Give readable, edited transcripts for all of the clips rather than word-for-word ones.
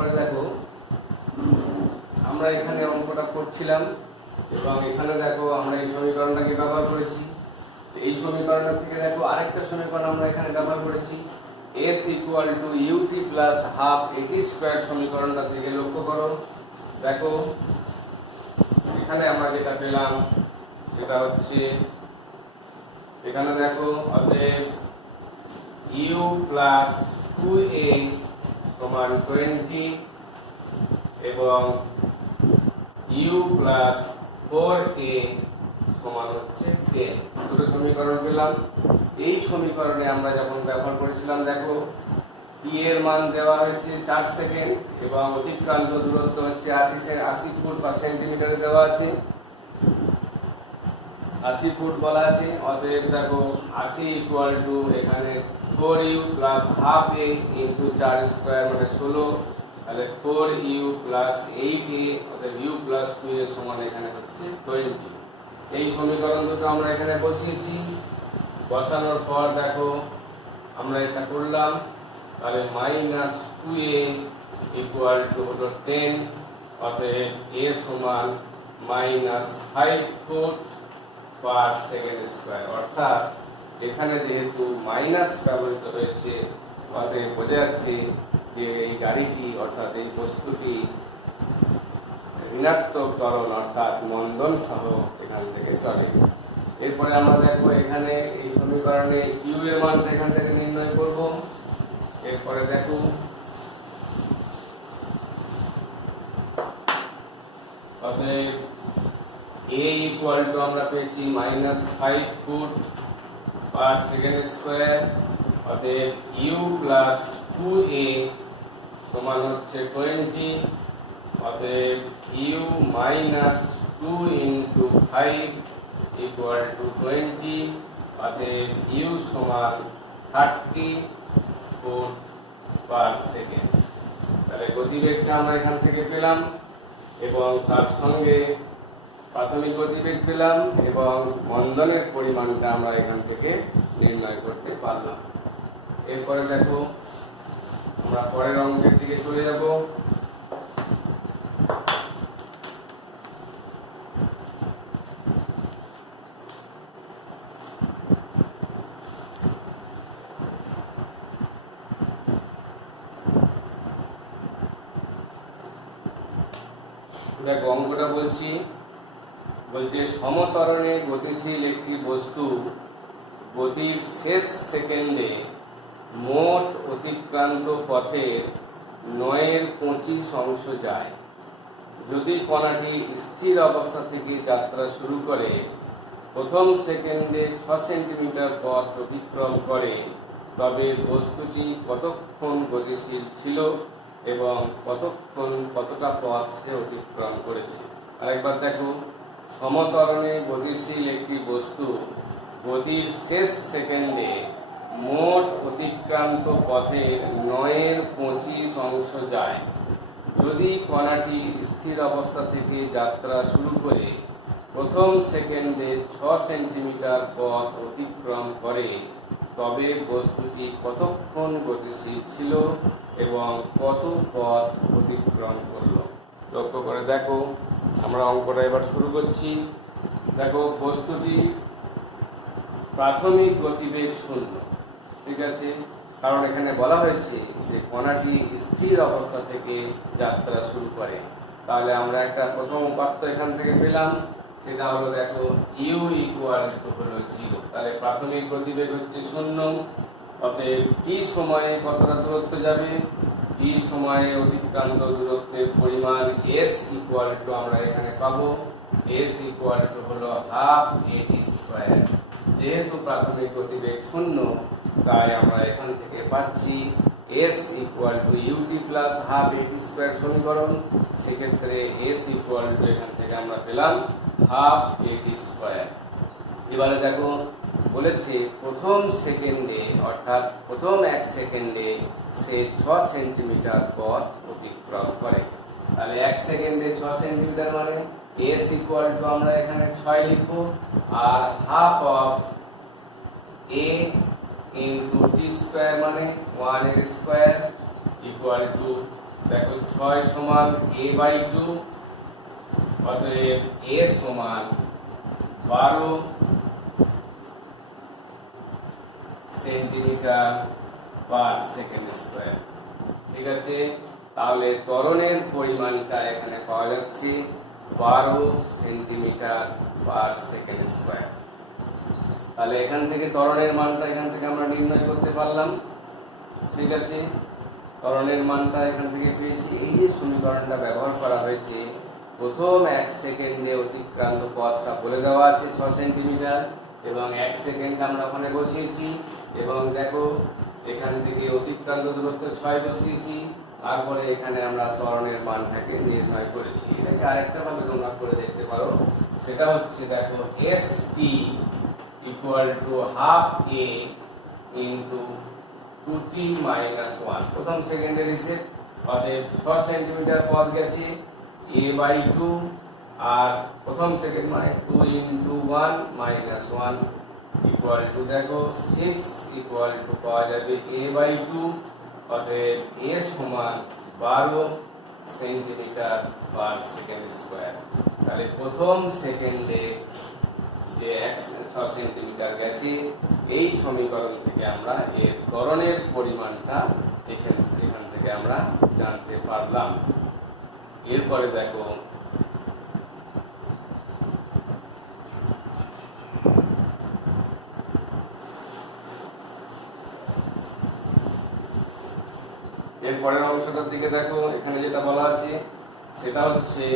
এরপরে দেখো আমরা এখানে অঙ্কটা করছিলাম এবং এখানে দেখো আমরা এই সমীকরণটাকে ব্যবহার করেছি। এই সমীকরণের থেকে দেখো আরেকটা সমীকরণ আমরা এখানে ব্যবহার করেছি, s equal to UT plus half AT square সমীকরণটা থেকে লক্ষ্য করো। দেখো এখানে আমরা যেটা পেলাম সেটা হচ্ছে এখানে দেখো অতএব ইউ প্লাস 2a সমান 20 এবং ইউ প্লাস 4a সমান হচ্ছে 10। দুটো সমীকরণ পেলাম। এই সমীকরণে আমরা যখন ব্যবহার করেছিলাম দেখো টি এর মান দেওয়া হয়েছে 4 সেকেন্ড এবং অতিক্রান্ত দূরত্ব হচ্ছে 80 ফুট বা সেন্টিমিটারে দেওয়া আছে, 80 ফুট বলা আছে। অতএব দেখো 80 ইকুয়াল টু এখানে 4u plus half a into 4 square মানে 16, তাহলে 4u প্লাস 8a অর্থাৎ u প্লাস 2a সমান এখানে হচ্ছে 20। এই সমীকরণ দুটো আমরা এখানে বসিয়েছি। বসানোর পর দেখো আমরা এটা করলাম, তাহলে মাইনাস 2a ইকুয়াল টু হলো 10, অতএব a সমান minus 5 foot per second square. অর্থাৎ এখানে যেহেতু মাইনাস ব্যবহৃত হয়েছে অতএব বোঝা যাচ্ছে যে এই গাড়িটি অর্থাৎ এই বস্তুটি ঋণাত্মক ত্বরণ অর্থাৎ মন্দন সহ এখান থেকে চলে। এরপরে আমরা দেখবো এখানে এই সমীকরণে ইউ এর মানটা এখান থেকে নির্ণয় করব। এরপরে দেখো অতএব a ইকুয়াল টু আমরা পেয়েছি minus 5 foot per second square, অতএব u প্লাস 2a সমান হচ্ছে 20, অতএব u minus 2 into 5 equal to 20, অতএব u সমান 30 ফুট পার সেকেন্ড। তাহলে গতিবেগটা আমরা এখান থেকে পেলাম এবং তার সঙ্গে প্রাথমিক গতিবেগ পেলাম এবং মন্দনের পরিমাণটা আমরা এখান থেকে নির্ণয় করতে পারলাম। এরপরে দেখো আমরা পরের অঙ্কের দিকে চলে যাব। দেখো অঙ্কটা বলছে সমত্বরণে গতিশীল একটি বস্তু গতির শেষ সেকেন্ডে মোট অতিক্রান্ত পথের 9/25 অংশ যায়। যদি কণাটি স্থির অবস্থা থেকে যাত্রা শুরু করে প্রথম সেকেন্ডে 6 সেন্টিমিটার পথ অতিক্রম করে তবে বস্তুটি কতক্ষণ গতিশীল ছিল এবং কতটা পথ সে অতিক্রম করেছে। আরেকবার দেখো, সমত্বরণে গতিশীল একটি বস্তু গতির শেষ সেকেন্ডে মোট অতিক্রান্ত পথের 9/25 অংশ যায়। যদি কণাটি স্থির অবস্থা থেকে যাত্রা শুরু করে প্রথম সেকেন্ডে 6 সেন্টিমিটার পথ অতিক্রম করে তবে বস্তুটি কতক্ষণ গতিশীল ছিল এবং কত পথ অতিক্রম করলো। লক্ষ্য করে দেখো, আমরা অঙ্কটা এবার শুরু করছি। দেখো বস্তুটি প্রাথমিক গতিবেগ 0, ঠিক আছে, কারণ এখানে বলা হয়েছে যে কণাটি স্থির অবস্থা থেকে যাত্রা শুরু করে। তাহলে আমরা একটা প্রথম উপাত্ত এখান থেকে পেলাম, সেটা হলো দেখো ইউ ইকুয়াল টু হলো 0। তাহলে প্রাথমিক গতিবেগ হচ্ছে 0, অতএব টি সময়ে কতটা দূরত্ব যাবে, টি সময়ে অতিক্রান্ত দূরত্বের পরিমাণ s ইকুয়াল টু আমরা এখানে পাবো s ইকুয়াল টু হলো হাফ এটি স্কোয়ার। যেহেতু প্রাথমিক গতিবেগ 0 তাই আমরা এখান থেকে পাচ্ছি s equal to UT plus half AT square সমীকরণ। সেক্ষেত্রে s ইকুয়াল টু এখান থেকে আমরা পেলাম হাফ এটি স্কোয়ার। এবারে দেখো বলেছে প্রথম সেকেন্ডে অর্থাৎ প্রথম 1 সেকেন্ডে সে 6 সেন্টিমিটার পথ অতিক্রম করে। তাহলে 1 সেকেন্ডে 6 সেন্টিমিটার মানে s ইকুয়াল টু আমরা এখানে 6 লিখব, আর half of a into t square মানে 1 এর স্কোয়ার ইকুয়াল টু দেখো 6 সমান a/2, অতএব a সমান 12 সেন্টিমিটার পার সেকেন্ড স্কয়ার। ঠিক আছে, তাহলে ত্বরণের পরিমাণটা এখানে পাওয়া যাচ্ছে 12 সেন্টিমিটার পার সেকেন্ড স্কয়ার। তাহলে এখান থেকে ত্বরণের মানটা এখান থেকে আমরা নির্ণয় করতে পারলাম। ঠিক আছে, ত্বরণের মানটা এখান থেকে পেয়েছি। এই যে সমীকরণটা ব্যবহার করা হয়েছে, প্রথম 1 সেকেন্ডে অতিক্রান্ত পথটা বলে দেওয়া আছে 6 সেন্টিমিটার, এবং 1 সেকেন্ড আমরা ওখানে বসিয়েছি, এবং দেখো এখান থেকে অতিক্রান্ত দূরত্ব 6 বসিয়েছি, তারপরে এখানে আমরা ত্বরণের মানটাকে নির্ণয় করেছি। এটাকে আরেকটা ভাবে তোমরা করে দেখতে পারো, সেটা হচ্ছে দেখো ST equal to half a into 2t minus 1, প্রথম সেকেন্ডের হিসেব। অতএব 6 সেন্টিমিটার পথ গেছে a/2, আর প্রথম সেকেন্ড মানে 2 ইন্টু 1 মাইনাস 1 ইকুয়াল টু দেখো 6 ইকুয়াল টু পাওয়া যাবে a/2, অতএব a সমান 12 সেন্টিমিটার পার সেকেন্ড স্কয়ার। তাহলে প্রথম সেকেন্ডে যে 6 সেন্টিমিটার গেছে, এই সমীকরণ থেকে আমরা এর ত্বরণের পরিমাণটা এখান থেকে আমরা জানতে পারলাম। এরপরে দেখো এরপরের অংশটার দিকে দেখো, এখানে যেটা বলা আছে সেটা হচ্ছে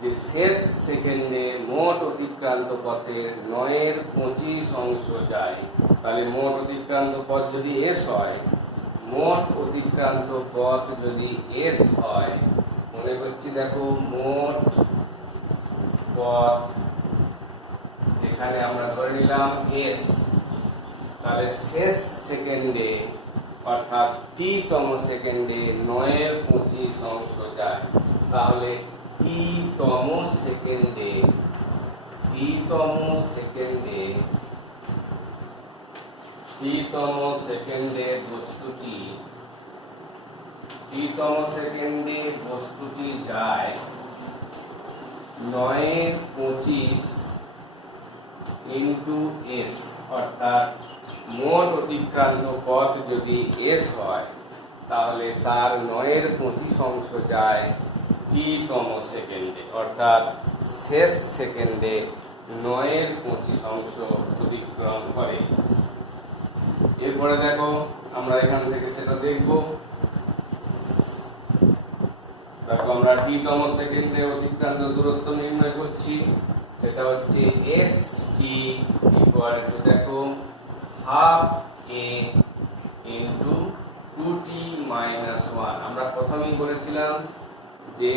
যে শেষ সেকেন্ডে মোট অতিক্রান্ত পথের 9/25 অংশ যায়। তাহলে মোট অতিক্রান্ত পথ যদি s হয়, মোট অতিক্রান্ত পথ যদি s হয়, মনে করছি দেখো মোট পথ এখানে আমরা ধরে নিলাম s, তাহলে শেষ সেকেন্ডে অর্থাৎ টি তম সেকেন্ডে 9/25 অংশ যায়। তাহলে টি তম সেকেন্ডে বস্তুটি যায় 9/25 ইন্টু s, অর্থাৎ মোট অতিক্রান্ত পথ যদি s হয়, তাহলে তার 9/25 অংশ যায় টি তম সেকেন্ডে, অর্থাৎ শেষ সেকেন্ডে 9/25 অংশ অতিক্রম করে। এরপরে দেখো আমরা এখান থেকে সেটা দেখব। দেখো আমরা টি তম সেকেন্ডে অতিক্রান্ত দূরত্ব নির্ণয় করছি, সেটা হচ্ছে ST ইকুয়াল টু দেখো half a into 2t minus 1। আমরা প্রথমেই বলেছিলাম যে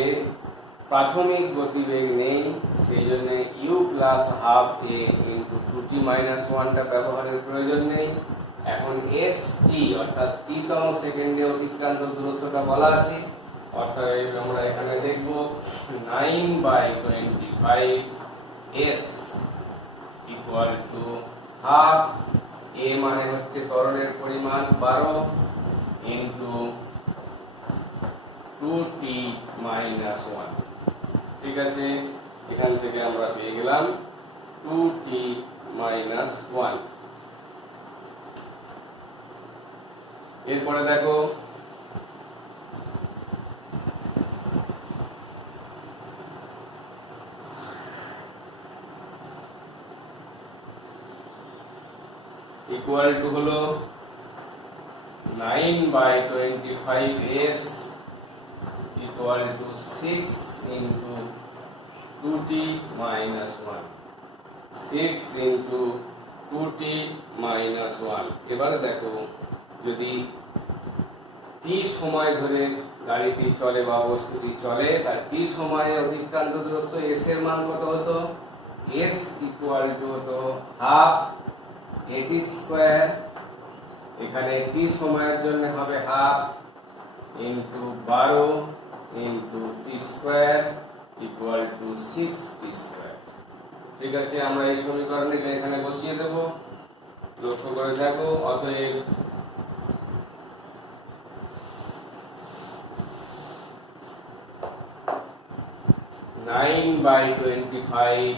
প্রাথমিক গতিবেগ নেই, সেই জন্য u plus half a into 2t minus 1টা ব্যবহারের প্রয়োজন নেই। এখন ST অর্থাৎ t তম সেকেন্ডে অতিক্রান্ত দূরত্বটা বলা আছে, অর্থাৎ আমরা এখানে দেখব 9/25 s equal to half a মানে হচ্ছে ত্বরণের পরিমাণ 12 ইন্টু 2t মাইনাস 1। ঠিক আছে, এখান থেকে আমরা পেয়ে গেলাম 2t মাইনাস 1। এরপরে দেখো ইকুয়াল টু হলো 9/25s equal to 6 into 2t minus 1, 6 into 2t minus 1। এবারে দেখো যদি t সময় ধরে গাড়িটি চলে বা বস্তুটি চলে, তার t সময়ে অতিক্রান্ত দূরত্ব s এর মান কত হতো? s ইকুয়াল টু হতো হাফ at স্কয়ার, এখানে t সময়ের জন্য হবে half into 12 into t square equal to 6t square. ঠিক আছে, আমরা এই সমীকরণটা এখানে বসিয়ে দেব। লক্ষ্য করে দেখো, অতএব 9/25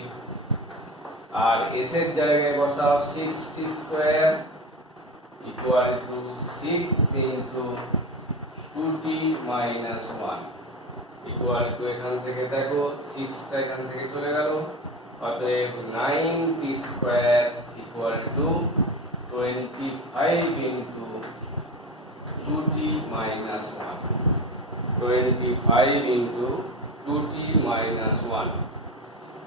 আর s এর জায়গায় বসাও 6t square equal to 6 into 2t minus 1 equal to এখান থেকে দেখো 6টা এখান থেকে চলে গেল, অতএব 9t square equal to 25 into 2t minus 1 25 into 2t minus 1।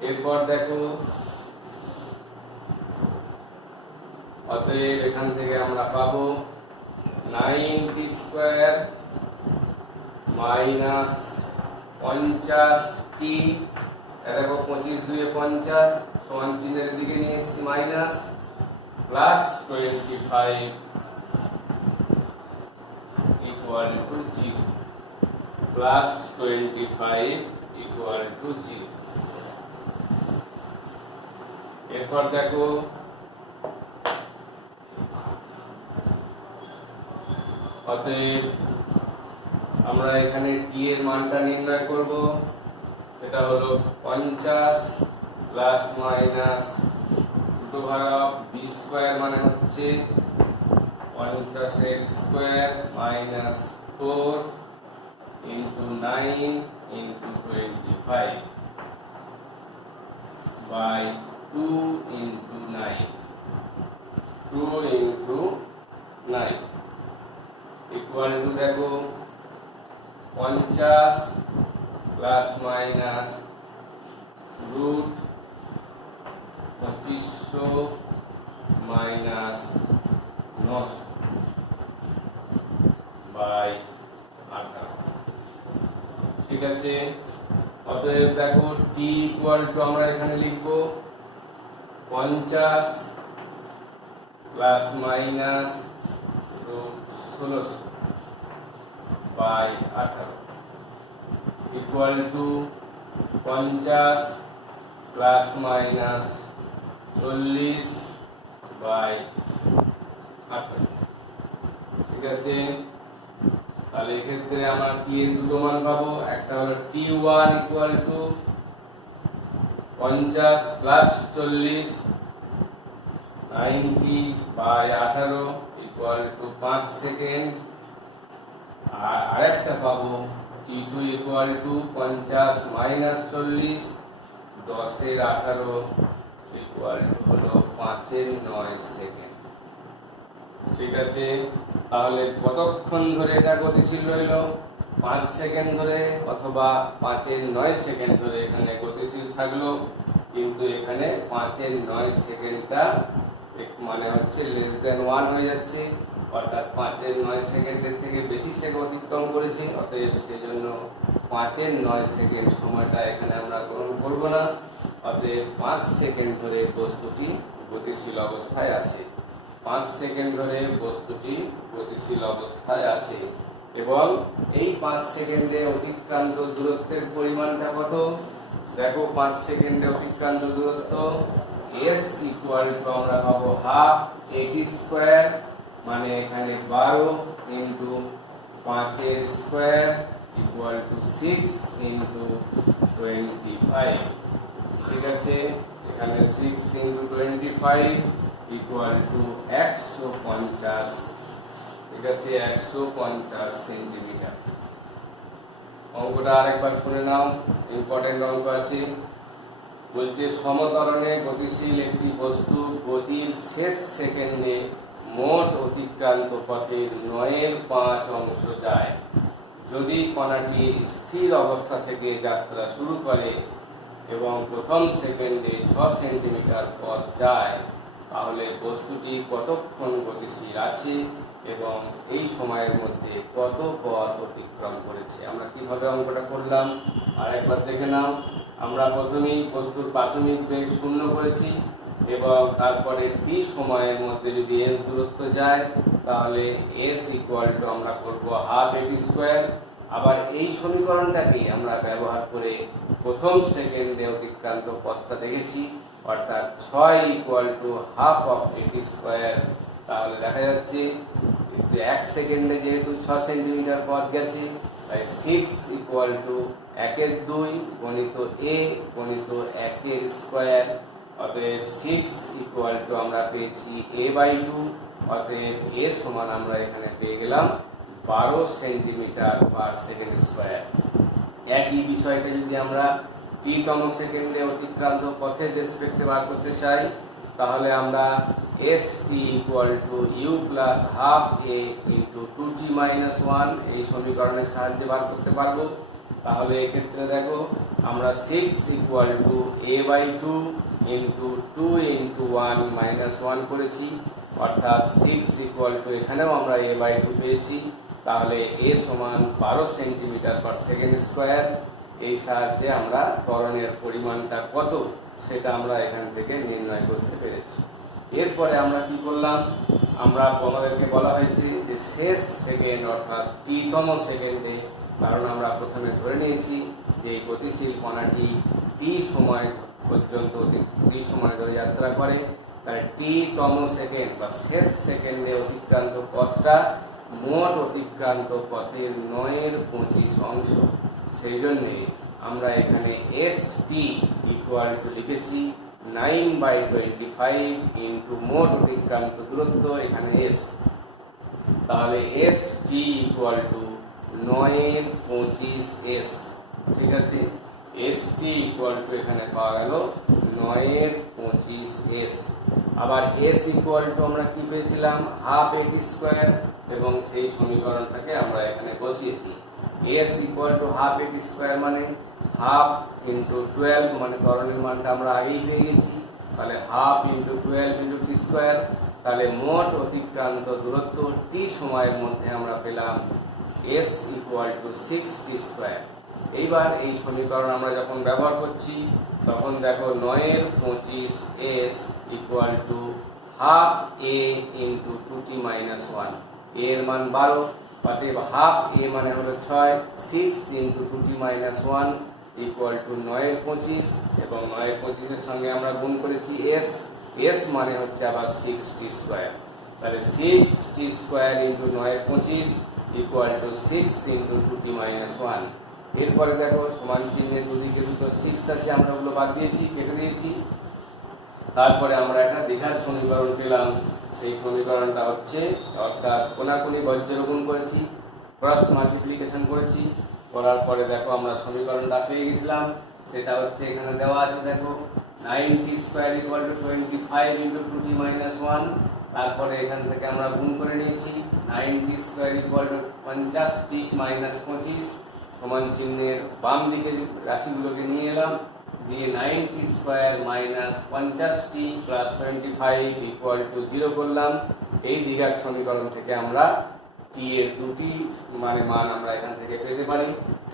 এরপর দেখো অতএব এখান থেকে আমরা পাবো 9t স্কয়ার মাইনাস 50t, দেখো 25 2 50 সমান চিহ্নের দিকে নিয়ে এসেছি minus, plus 25 equal to 0 plus 25 equal to 0। এরপর দেখো অতএব আমরা এখানে t এর মানটা নির্ণয় করব, সেটা হলো 50 প্লাস মাইনাস √ b স্কয়ার মানে হচ্ছে 50 এর square minus 4 into 9 into 25 by 2 into 9 2 into 9 equal to দেখো 50 প্লাস মাইনাস √ 2500 মাইনাস 900 বাই 18। ঠিক আছে, অতএব দেখো t ইকুয়াল টু আমরা এখানে লিখব 50 plus minus √ 1600 by 18 equal to 50 plus minus 40 by 18। ঠিক আছে, তাহলে এক্ষেত্রে আমরা t এর দুটো মান পাবো, একটা হলো t1 equal to 50 plus 40 90 by 18 equal to 5 second, আর আরেকটা পাবো t2 ইকুয়াল টু 50 মাইনাস 40 10 এর 18 ইকুয়াল টু হলো 5 এর 9 সেকেন্ড। ঠিক আছে, তাহলে কতক্ষণ ধরে এটা গতিশীল রইল? 5 সেকেন্ড ধরে অথবা 5 এর 9 সেকেন্ড ধরে এখানে গতিশীল থাকলো, কিন্তু এখানে 5 এর 9 সেকেন্ডটা মানে হচ্ছে <1 হয়ে যাচ্ছে, অর্থাৎ 5 এর 9 সেকেন্ডের থেকে বেশি সে অতিক্রম করেছে, অতএব সেজন্য 5 এর 9 সেকেন্ড সময়টা এখানে আমরা গ্রহণ করব না, অতএব 5 সেকেন্ড ধরে বস্তুটি গতিশীল অবস্থায় আছে। 5 সেকেন্ড ধরে বস্তুটি গতিশীল অবস্থায় আছে এবং এই 5 সেকেন্ডে অতিক্রান্ত দূরত্বের পরিমাণটা কত? দেখো 5 সেকেন্ডে অতিক্রান্ত দূরত্ব s ইকুয়াল টু আমরা পাবো হাফ at স্কয়ার, মানে এখানে 12 ইনটু 5 এর স্কয়ার ইকুয়াল টু 6 ইনটু 25। ঠিক আছে, এখানে 6 ইনটু 25 ইকুয়াল টু 150। ঠিক আছে, 150 সেন্টিমিটার। অঙ্কটা আরেকবার শুনে নাও, ইম্পর্টেন্ট অঙ্ক আছে। বলছে সমতরণে গতিশীল একটি বস্তু গতির শেষ সেকেন্ডে মোট অতিক্রান্ত পথের 9/5 অংশ যায়। যদি কণাটি স্থির অবস্থা থেকে যাত্রা শুরু করে এবং প্রথম সেকেন্ডে 6 সেন্টিমিটার পথ যায়, তাহলে বস্তুটি কতক্ষণ গতিশীল আছে এবং এই সময়ের মধ্যে কত পথ অতিক্রম করেছে। আমরা কিভাবে অঙ্কটা করলাম আরেকবার দেখে নাও। আমরা প্রথমেই বস্তুর প্রাথমিক বেগ 0 করেছি এবং তারপরে t সময়ের মধ্যে যদি s দূরত্ব যায়, তাহলে s ইকুয়াল টু আমরা করব হাফ at স্কয়ার। আবার এই সমীকরণটাকে আমরা ব্যবহার করে প্রথম সেকেন্ডে অতিক্রান্ত পথটা দেখেছি, অর্থাৎ 6 equal to half of at square. তাহলে দেখা যাচ্ছে 1 সেকেন্ডে যেহেতু 6 সেন্টিমিটার পথ গেছে, তাই 6 ইকুয়াল টু 1/2 গণিত a গণিত 1 স্কোয়ার। অতএব 6 ইকুয়াল টু আমরা পেয়েছি a/2। অতএব a সমান আমরা এখানে পেয়ে গেলাম 12 সেন্টিমিটার পার সেকেন্ড স্কোয়ার। একই বিষয়টা যদি আমরা tতম সেকেন্ডে অতিক্রান্ত পথের রেসপেক্টে বার করতে চাই, তাহলে আমরা st equal to u plus half a into 2t minus 1 এই সমীকরণের সাহায্যে বার করতে পারবো। তাহলে এক্ষেত্রে দেখো আমরা 6 equal to a/2 into 2 into 1 minus 1 করেছি, অর্থাৎ 6 ইকুয়াল টু এখানেও আমরা a/2 পেয়েছি। তাহলে a সমান 12 সেন্টিমিটার পার সেকেন্ড স্কোয়ার। এই সাহায্যে আমরা ত্বরণের পরিমাণটা কত সেটা আমরা এখান থেকে নির্ণয় করতে পেরেছি। এরপরে আমরা কি করলাম, আমরা আমাদেরকে বলা হয়েছে যে শেষ সেকেন্ড অর্থাৎ tতম সেকেন্ডে, কারণ আমরা প্রথমে ধরে নিয়েছি যে এই গতিশীল কণাটি t সময় পর্যন্ত t সময় ধরে যাত্রা করে, তাহলে tতম সেকেন্ড বা শেষ সেকেন্ডে অতিক্রান্ত পথটা মোট অতিক্রান্ত পথের 9/25 অংশ। সেই জন্যে আমরা এখানে st ইকুয়াল টু লিখেছি 9/25 ইন্টু মোট অতিক্রান্ত দূরত্ব, এখানে s। তাহলে st ইকুয়াল টু 9/25s। ঠিক আছে, st ইকুয়াল টু এখানে পাওয়া গেল 9/25s। আবার s ইকুয়াল টু আমরা কি পেয়েছিলাম, হাফ at স্কোয়ার, এবং সেই সমীকরণটাকে আমরা এখানে বসিয়েছি। s equal to half at square মানে হাফ ইন্টু 12, মানে ত্বরণের মানটা আমরা আগেই পেয়ে গেছি। তাহলে half into 12 into t square, তাহলে মোট অতিক্রান্ত দূরত্ব t সময়ের মধ্যে আমরা পেলাম s equal two 6t square. এইবার এই সমীকরণ আমরা যখন ব্যবহার করছি তখন দেখো 9/25s equal to half a into 2t minus 1, এর মান 12, অতএব হাফ a মানে হলো 6, 6 into 2t minus 1 equal to 9/25, এবং 9/25 সঙ্গে আমরা গুণ করেছি s মানে হচ্ছে আবার 6t স্কোয়ার। তাহলে 6t square into 9/25 equal to 6 into 2t minus 1। এরপরে দেখো সমান চিহ্নের দুদিকে দুটো 6 আছে, আমরা ওগুলো বাদ দিয়েছি, কেটে দিয়েছি। তারপরে আমরা একটা দ্বিঘাত সমীকরণ পেলাম। সেই সমীকরণটা হচ্ছে, অর্থাৎ কোনাকুনি বজ্র গুণ করেছি, ক্রস মাল্টিপ্লিকেশন করেছি, করার পরে দেখো আমরা সমীকরণটা পেয়ে গেছিলাম। সেটা হচ্ছে এখানে দেওয়া আছে, দেখো 9t square equal to 25 into 2t minus 1। তারপরে এখান থেকে আমরা গুণ করে নিয়েছি 9t square equal to 50t minus 25, সমান চিহ্নের বাম দিকে রাশিগুলোকে নিয়ে এলাম, দিয়ে 9t square minus 50t plus 25 equal to 0 করলাম। এই দ্বিঘাত সমীকরণ থেকে আমরা t এর দুটি মান আমরা এখান থেকে পেতে পারি।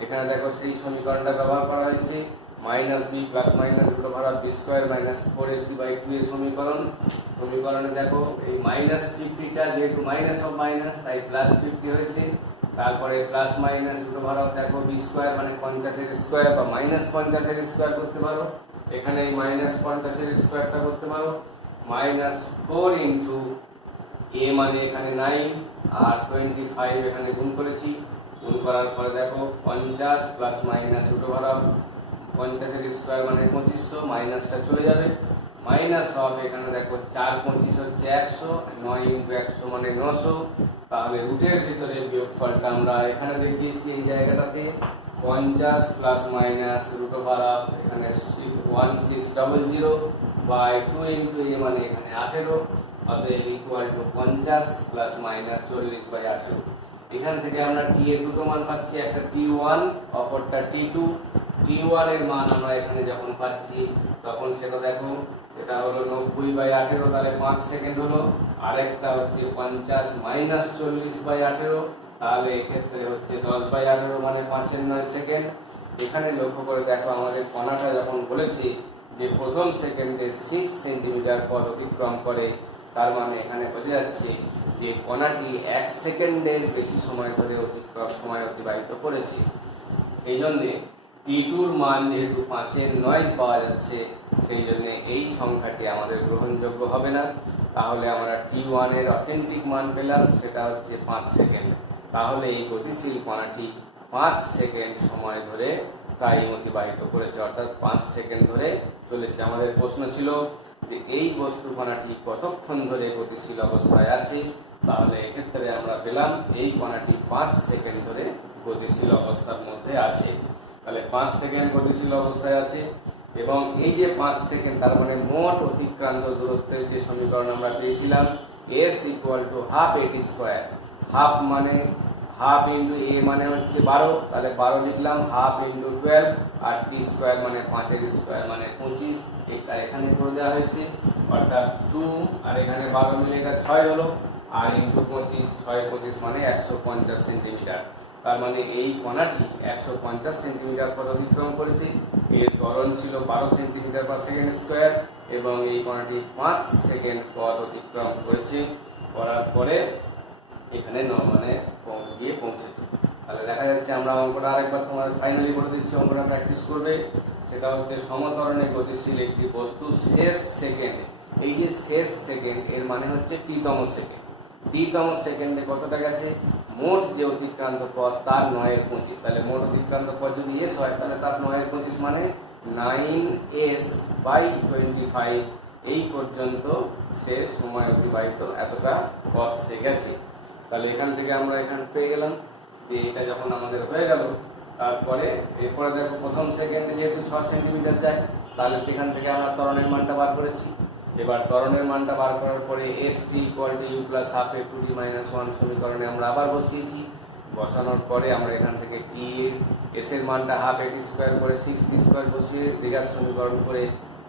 এখানে দেখো সেই সমীকরণটা ব্যবহার করা হয়েছে, minus B plus minus root over B square minus 4ac/2 এর সমীকরণে দেখো এই মাইনাস 50টা যেহেতু মাইনাস অফ মাইনাস তাই প্লাস 50 হয়েছে। তারপরে প্লাস মাইনাস রুট ওভার দেখো বি স্কোয়ার মানে 50-এর স্কোয়ার বা মাইনাস 50-এর স্কোয়ার করতে পারো, এখানে এই মাইনাস 50-এর স্কোয়ারটা করতে পারো। মাইনাস 4 ইন্টু a মানে এখানে 9 আর 25 এখানে গুণ করেছি, গুণ করার পরে দেখো 50 প্লাস মাইনাস রুট ওভার 50-এর স্কোয়ার মানে 2500, মাইনাসটা চলে যাবে। মাইনাস অফ এখানে দেখো 4×25 হচ্ছে 100, 9 ইন্টু 100 মানে 900। তাহলে রুটের ভিতরে বিয়োগফলটা আমরা এখানে দেখিয়েছি এই জায়গাটাতে, 50 প্লাস মাইনাস রুট ওভার এখানে 1600 বাই 2 ইন্টু a মানে এখানে 18, অতএব ইকুয়াল টু 50 প্লাস মাইনাস 40/18। এখান থেকে আমরা t এর দুটো মান পাচ্ছি, একটা t1 অপরটা t2। t1 এর মান আমরা এখানে যখন পাচ্ছি তখন সেটা দেখো, এটা হলো 90/18, তাহলে 5 সেকেন্ড হলো। আরেকটা হচ্ছে 50 মাইনাস 40/18, তাহলে এক্ষেত্রে হচ্ছে 10/18 মানে 5/9 সেকেন্ড। এখানে লক্ষ্য করে দেখো আমাদের কণাটা যখন বলেছি যে প্রথম সেকেন্ডে 6 সেন্টিমিটার পথ অতিক্রম করে, তার মানে এখানে বোঝা যাচ্ছে যে কণাটি 1 সেকেন্ডের বেশি সময় ধরে সময় অতিবাহিত করেছে। সেই জন্যে t টি2-র মান যেহেতু 5-এর 9 পাওয়া যাচ্ছে, সেই জন্য এই সংখ্যাটি আমাদের গ্রহণযোগ্য হবে না। তাহলে আমরা টি1-এর অথেন্টিক মান পেলাম, সেটা হচ্ছে 5 সেকেন্ড। তাহলে এই গতিশীল কণাটি 5 সেকেন্ড সময় ধরে টাইম অতিবাহিত করেছে, অর্থাৎ 5 সেকেন্ড ধরে চলেছে। আমাদের প্রশ্ন ছিল যে এই বস্তু কণাটি কতক্ষণ ধরে গতিশীল অবস্থায় আছে। তাহলে এক্ষেত্রে আমরা পেলাম এই কণাটি 5 সেকেন্ড ধরে গতিশীল অবস্থার মধ্যে আছে। তাহলে 5 সেকেন্ড গতিশীল অবস্থায় আছে, এবং এই যে 5 সেকেন্ড, তার মানে মোট অতিক্রান্ত দূরত্বের যে সমীকরণ আমরা পেয়েছিলাম s = half AT square. Half মানে হাফ ইন্টু এ মানে হচ্ছে 12, তাহলে 12 লিখলাম, হাফ ইন্টু 12, আর টি স্কোয়ার মানে 5-এর স্কোয়ার মানে 25, এটা এখানে করে দেওয়া হয়েছে। অর্থাৎ 2 আর এখানে 12 মিলে এটা 6 হলো, আর ইন্টু 25, 6 25 মানে 150 সেন্টিমিটার। তার মানে এই কণাটি 150 সেন্টিমিটার পথ অতিক্রম করেছে। এর ত্বরণ ছিল 12 সেন্টিমিটার পার সেকেন্ড স্কোয়ার, এবং এই কণাটি 5 সেকেন্ড পথ অতিক্রম করেছে, করার পরে এখানে মানে গিয়ে পৌঁছেছে। তাহলে দেখা যাচ্ছে, আমরা অঙ্কটা আরেকবার তোমার ফাইনালি করে দিচ্ছি, অঙ্কটা প্র্যাকটিস করবে। সেটা হচ্ছে সমতরণে গতিশীল একটি বস্তু শেষ সেকেন্ডে, এই যে শেষ সেকেন্ড এর মানে হচ্ছে টি-তম সেকেন্ড, টি-তম সেকেন্ডে কতটা গেছে, মোট যে অতিক্রান্ত পথ তার 9-এর 25। তাহলে মোট অতিক্রান্ত পথ যদি এস হয়, তাহলে তার 9-এর 25 মানে 9s/25, এই পর্যন্ত সে সময় অতিবাহিত, এতটা পথ সে গেছে। তাহলে এখান থেকে আমরা এখানে পেয়ে গেলাম যে এটা যখন আমাদের হয়ে গেল, তারপরে এরপরে দেখো প্রথম সেকেন্ডে যেহেতু 6 সেন্টিমিটার যায়, তাহলে এখান থেকে আমরা ত্বরণের মানটা বার করেছি। এবার ত্বরণের মানটা বার করার পরে st = u + হাফ f2t - 1 সমীকরণে আমরা আবার বসিয়েছি। বসানোর পরে আমরা এখান থেকে t এর s এর মানটা হাফ এটি স্কোয়ার করে 6t স্কোয়ার বসিয়ে দ্বিঘাত সমীকরণ করে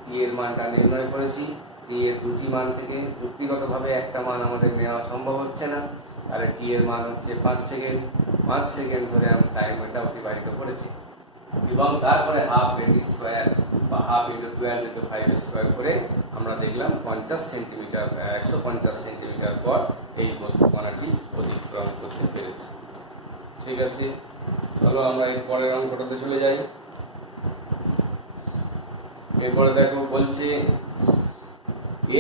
t এর মানটা নির্ণয় করেছি। t এর দুটি মান থেকে যুক্তিগতভাবে একটা মান আমাদের নেওয়া সম্ভব হচ্ছে না, আর t এর মান হচ্ছে 5 সেকেন্ড। 5 সেকেন্ড ধরে আমরা টাইমটা অতিবাহিত করেছি, এবং তারপরে হাফ এটি স্কোয়ার বা হাফ ইন্টু 12 ইন্টু 5 স্কোয়ার করে আমরা দেখলাম 150 সেন্টিমিটার পর এই বস্তু কণাটি অতিক্রম করতে পেরেছে। ঠিক আছে, চলো আমরা এই পরের অঙ্কটাতে চলে যাই। এরপরে দেখো বলছে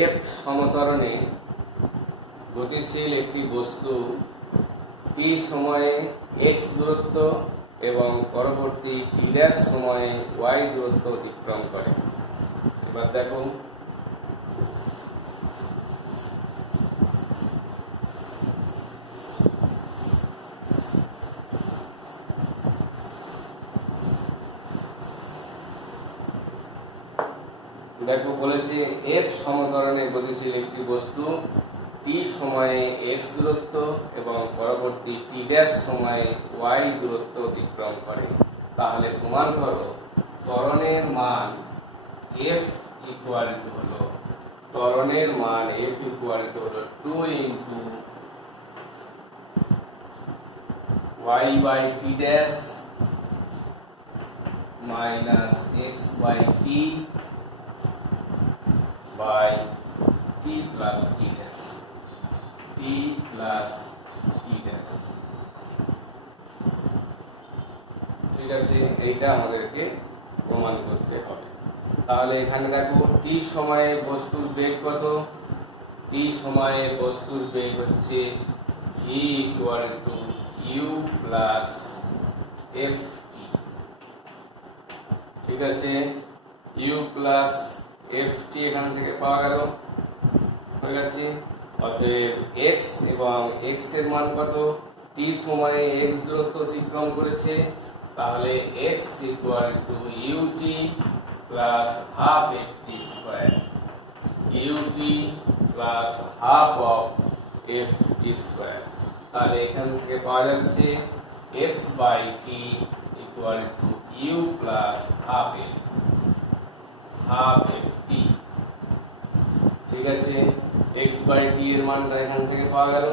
এফ সমতরণে গতিশীল একটি বস্তু টি সময়ে x দূরত্ব এবং পরবর্তী t' সময়ে y দূরত্ব অতিক্রম করে। এবার দেখো বলেছে এফ সমতরণে গতিশীল একটি বস্তু টি সময়ে x দূরত্ব এবং পরবর্তী t' সময়ে y দূরত্ব অতিক্রম করে। তাহলে প্রমাণ করো ত্বরণের মান f হলো ত্বরণের মান f হলো 2 into y/t' minus x/t by t plus t dash, t plus t dash। ঠিক আছে, এইটা আমাদেরকে প্রমাণ করতে হবে। তাহলে এখানে দেখো t সময়ে বস্তুর বেগ কত, t সময়ে বস্তুর বেগ হচ্ছে v = u plus ft। ঠিক আছে, u plus ft এখান থেকে পাওয়া গেল, হয়ে গেছে। অতএব x এবং x এর মান কত, t সময়ে x দূরত্ব অতিক্রম করেছে, তাহলে x = ut plus half ft square, ut plus half of ft square। তাহলে এখান থেকে পাওয়া যাচ্ছে x/t = u plus half ft। ঠিক আছে, x/t এর মানটা এখান থেকে পাওয়া গেল,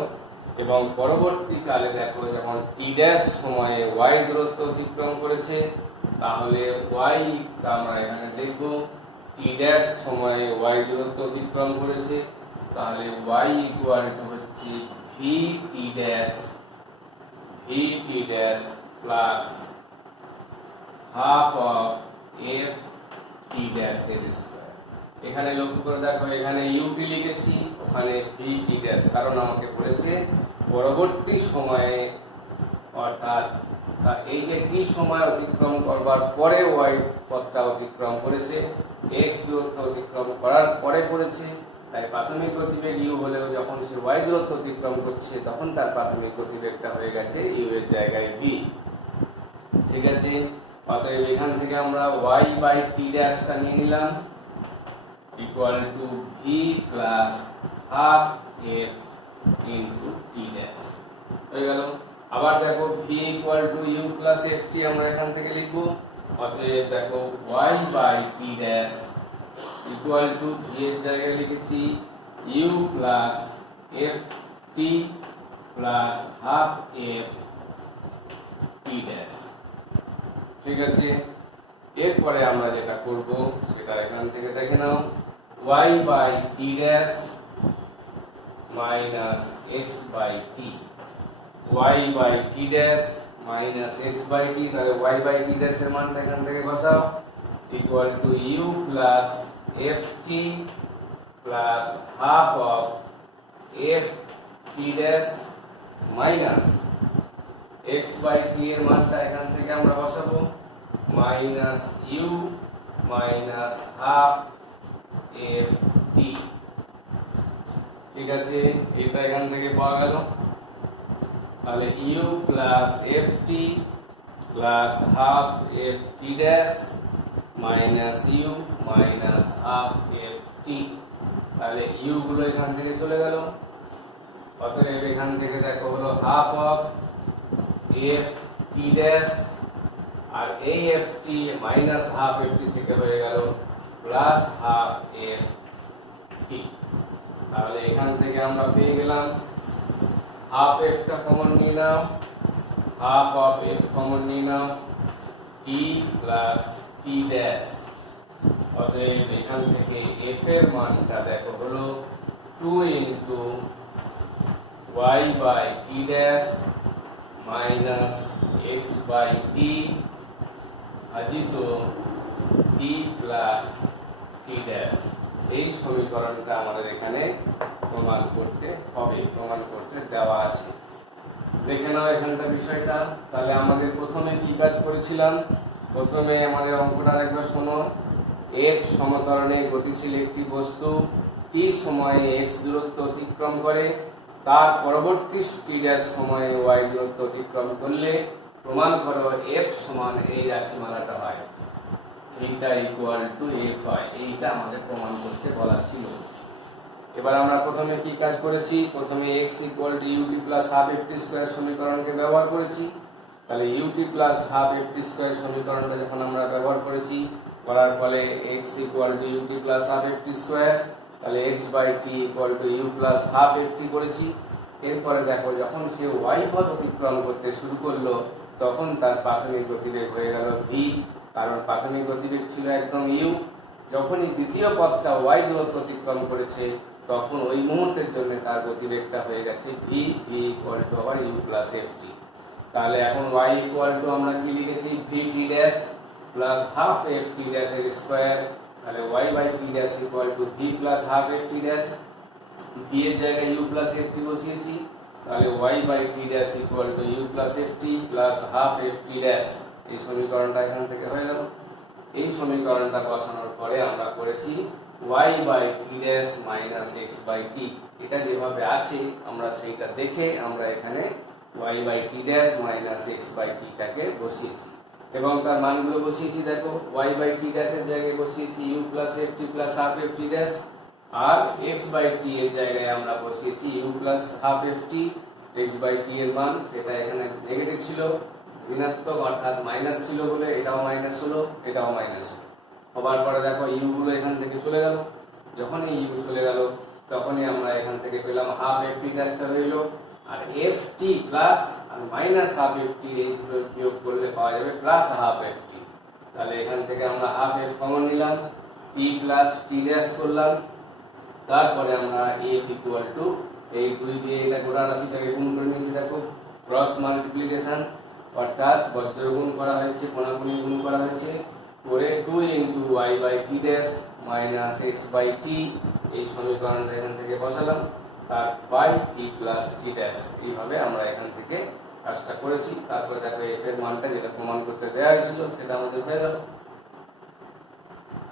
এবং পরবর্তীকালে দেখো যখন t' সময়ে y দূরত্ব অতিক্রম করেছে, তাহলে y আমরা এখানে দেখব t' সময়ে y দূরত্ব অতিক্রম করেছে, তাহলে y হচ্ছে vt' plus half of f T dash এর স্কয়ার। এখানে লক্ষ্য করে দেখো, এখানে ইউটি লিখেছি, ওখানে ভি টি ড্যাশ, কারণ আমাকে বলেছে পরবর্তী সময়ে, অর্থাৎ এই যে টি সময় অতিক্রম করবার পরে ওয়াই পথটা অতিক্রম করেছে, এক্স দূরত্ব অতিক্রম করার পরে পড়েছে, তাই প্রাথমিক গতিবেগ ইউ হলেও যখন সে ওয়াই দূরত্ব অতিক্রম করছে তখন তার প্রাথমিক গতিবেগটা হয়ে গেছে ইউ এর জায়গায় ভি। ঠিক আছে, অতএব এখান থেকে আমরা ওয়াই বাই টি ড্যাশটা নিয়ে নিলাম equal to V plus half F into T dash হয়ে গেল। আবার দেখো V equal to you plus F T আমরা এখান থেকে লিখবো। অতএব দেখো Y by T dash equal to V এর জায়গায় লিখেছি U plus F T plus half F T dash. ঠিক আছে, এরপরে আমরা যেটা করব সেটা এখান থেকে দেখে নাও, y by T dash minus x by t, y by T dash minus x by t, তাহলে ওয়াই বাই টি ড্যাশ এর মানটা এখান থেকে বসাও equal to you plus F T plus half of f T dash minus x by t এর মানটা এখান থেকে আমরা বসাবো minus u minus half F t. ঠিক আছে, এটা এখান থেকে পাওয়া গেল। তাহলে u plus F T plus half F T dash minus u minus half F t. তাহলে ইউ গুলো এখান থেকে চলে গেল। অতএব এখান থেকে দেখো হলো half of f T dash, আর এই f t minus half F t থেকে হয়ে গেল প্লাস হাফ এফ টি। তাহলে এখান থেকে আমরা পেয়ে গেলাম হাফ এফটা কমন নিয়ে নাও, হাফ অফ এফ কমন নিয়ে নাও, টি প্লাস টি ড্যাশ। অতএব এখান থেকে এফ এর মানটা দেখো হলো 2 into y by T dash minus x by t ভাজিত টি প্লাস টি ড্যাশ। এই সমীকরণটা আমাদের এখানে প্রমাণ করতে হবে, প্রমাণ করতে দেওয়া আছে। দেখে নাও এখানটা বিষয়টা। তাহলে আমাদের প্রথমে কি কাজ করেছিলাম, প্রথমে আমাদের অঙ্কটা একবার শোনো। এফ সমতরণে গতিশীল একটি বস্তু টি সময়ে এক্স দূরত্ব অতিক্রম করে, তার পরবর্তী টি ড্যাশ সময়ে ওয়াই দূরত্ব অতিক্রম করলে প্রমাণ করো এফ সমান এই রাশিমালাটা হয়, এইটা ইকুয়াল টু এফ হয়। এইটা আমাদের প্রমাণ করতে বলা ছিল। এবার আমরা প্রথমে কি কাজ করেছি, প্রথমে x equal to UT plus half F t square সমীকরণকে ব্যবহার করেছি। তাহলে u t plus half F t square সমীকরণটা যখন আমরা ব্যবহার করেছি, করার ফলে x equal to UT plus half F t square, তাহলে x by t equal to you plus half F t করেছি। এরপরে দেখো যখন সে ওয়াই পথ অতিক্রম করতে শুরু করলো তখন তার প্রাথমিক গতিবেগ হয়ে গেল ভি, কারণ প্রাথমিক গতিবেগ ছিল একদম ইউ। যখনই দ্বিতীয় পথটা ওয়াই দূরত্ব অতিক্রম করেছে তখন ওই মুহূর্তের জন্য তার গতিবেগটা হয়ে গেছে ভি, ভি ইকুয়াল টু আবার ইউ প্লাস এফ টি। তাহলে এখন ওয়াই ইকুয়াল টু আমরা কি লিখেছি, v t dash plus half F T dash এর স্কোয়ার। তাহলে y by T dash equal to V plus half F T dash, v এর জায়গায় ইউ প্লাস এফ টি বসিয়েছি। তাহলে y by T dash equal to you plus F T plus half F T dash. এই সমীকরণটা এখান থেকে হয়ে গেল। এই সমীকরণটা বসানোর পরে আমরা করেছি y by T dash minus x by t. এটা যেভাবে আছে আমরা সেইটা দেখে আমরা এখানে y by T dash minus x by টিটাকে বসিয়েছি এবং তার মানগুলো বসিয়েছি। দেখো ওয়াই বাই টি ড্যাশের জায়গায় বসিয়েছি u plus F T plus half F T dash, আর এক্স বাই টি এর জায়গায় আমরা বসিয়েছি u plus half F t. X by t এর মান সেটা এখানে নেগেটিভ ছিল, ঋণাত্মক অর্থাৎ মাইনাস ছিল বলে এটাও মাইনাস হলো, এটাও মাইনাস হলো। হবার পরে দেখো ইউ গুলো এখান থেকে চলে গেল। যখনই ইউ চলে গেল তখনই আমরা এখান থেকে পেলাম হাফ এফ টি ড্যাশটা রইলো, আর এফ টি প্লাস আর মাইনাস হাফ এফ টি এই দুটো বিয়োগ করলে পাওয়া যাবে প্লাস হাফ এফ টি। তাহলে এখান থেকে আমরা হাফ এফ কমন নিলাম, টি প্লাস টি ড্যাশ করলাম, তারপরে আমরা এফ ইকুয়াল টু এই দুই দিয়ে এটা গোটা রাশিটাকে গুণ করে নিয়েছি। দেখো ক্রস মাল্টিপ্লিকেশন, অর্থাৎ বজ্র গুণ করা হয়েছে, কোণাকুণি গুণ করা হয়েছে, করে 2 into y by T dash minus x by t, এই সমীকরণটা এখান থেকে বসালাম, তার by t plus t dash. এইভাবে আমরা এখান থেকে কাজটা করেছি। তারপরে দেখো এফ এর মানটা যেটা প্রমাণ করতে দেওয়া হয়েছিল সেটা আমাদের হয়ে গেল।